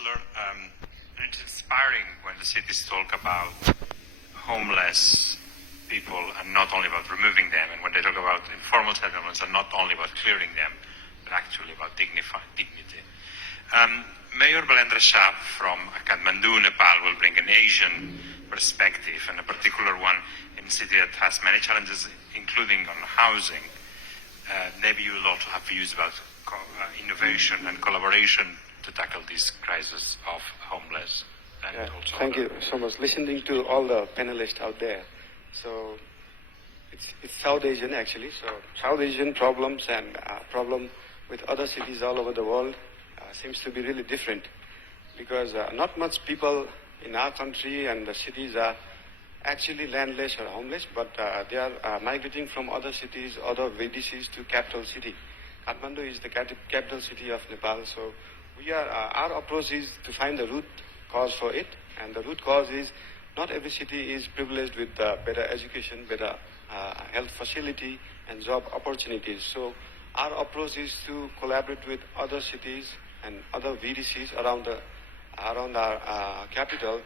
And it's inspiring when the cities talk about homeless people and not only about removing them, and when they talk about informal settlements and not only about clearing them, but actually about dignity. Mayor Balendra Shah from Kathmandu, Nepal, will bring an Asian perspective, and a particular one in a city that has many challenges, including on housing. Maybe you will also have views about innovation and collaboration to tackle this crisis of homeless. And also thank you so much. Listening to all the panelists out there. So it's South Asian actually. So South Asian problems and problem with other cities all over the world seems to be really different, because not much people in our country and the cities are actually landless or homeless, but they are migrating from other cities, other VDCs to capital city. Kathmandu is the capital city of Nepal, so our approach is to find the root cause for it, and the root cause is not every city is privileged with better education, better health facility and job opportunities. So our approach is to collaborate with other cities and other VDCs around our capital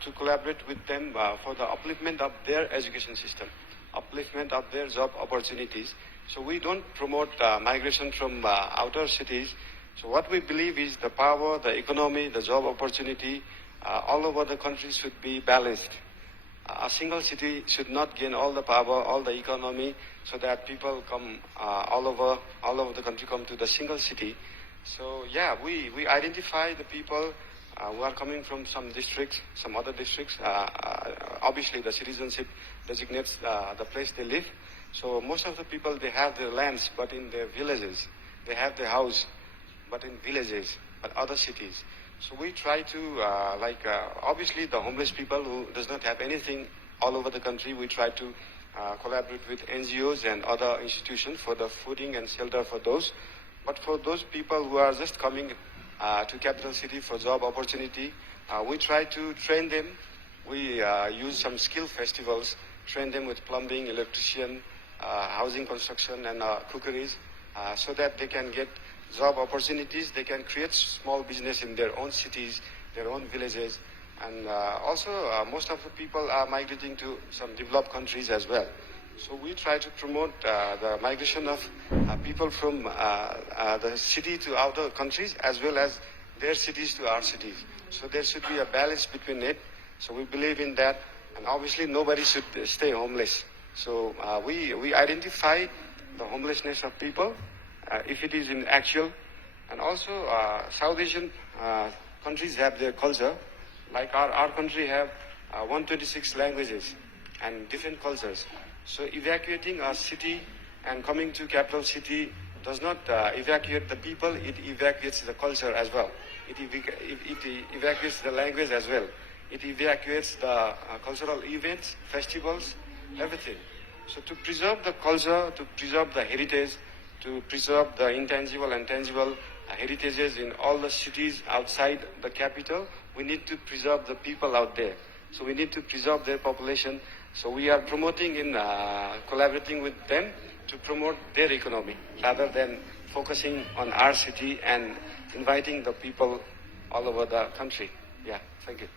to collaborate with them for the upliftment of their education system, upliftment of their job opportunities. So we don't promote migration from outer cities. So what we believe is the power, the economy, the job opportunity all over the country should be balanced. A single city should not gain all the power, all the economy, so that people come all over the country come to the single city. So yeah, we identify the people who are coming from some districts, some other districts. Obviously, the citizenship designates the place they live. So most of the people, they have their lands, but in their villages. They have their house, but in villages, but other cities. So we try to, obviously the homeless people who does not have anything all over the country, we try to collaborate with NGOs and other institutions for the fooding and shelter for those. But for those people who are just coming to capital city for job opportunity, we try to train them. We use some skill festivals, train them with plumbing, electrician, housing construction and cookeries, so that they can get job opportunities. They can create small business in their own cities, their own villages. And also most of the people are migrating to some developed countries as well. So we try to promote the migration of people from the city to outer countries, as well as their cities to our cities. So there should be a balance between it. So we believe in that. And obviously nobody should stay homeless. So we identify the homelessness of people, if it is in actual. And also South Asian countries have their culture. Like our country have 126 languages and different cultures. So evacuating our city and coming to capital city does not evacuate the people, it evacuates the culture as well. It evacuates the language as well. It evacuates the cultural events, festivals, everything. So to preserve the culture, to preserve the heritage, to preserve the intangible and tangible heritages in all the cities outside the capital, we need to preserve the people out there. So we need to preserve their population. So we are promoting in collaborating with them to promote their economy, rather than focusing on our city and inviting the people all over the country. Yeah, thank you.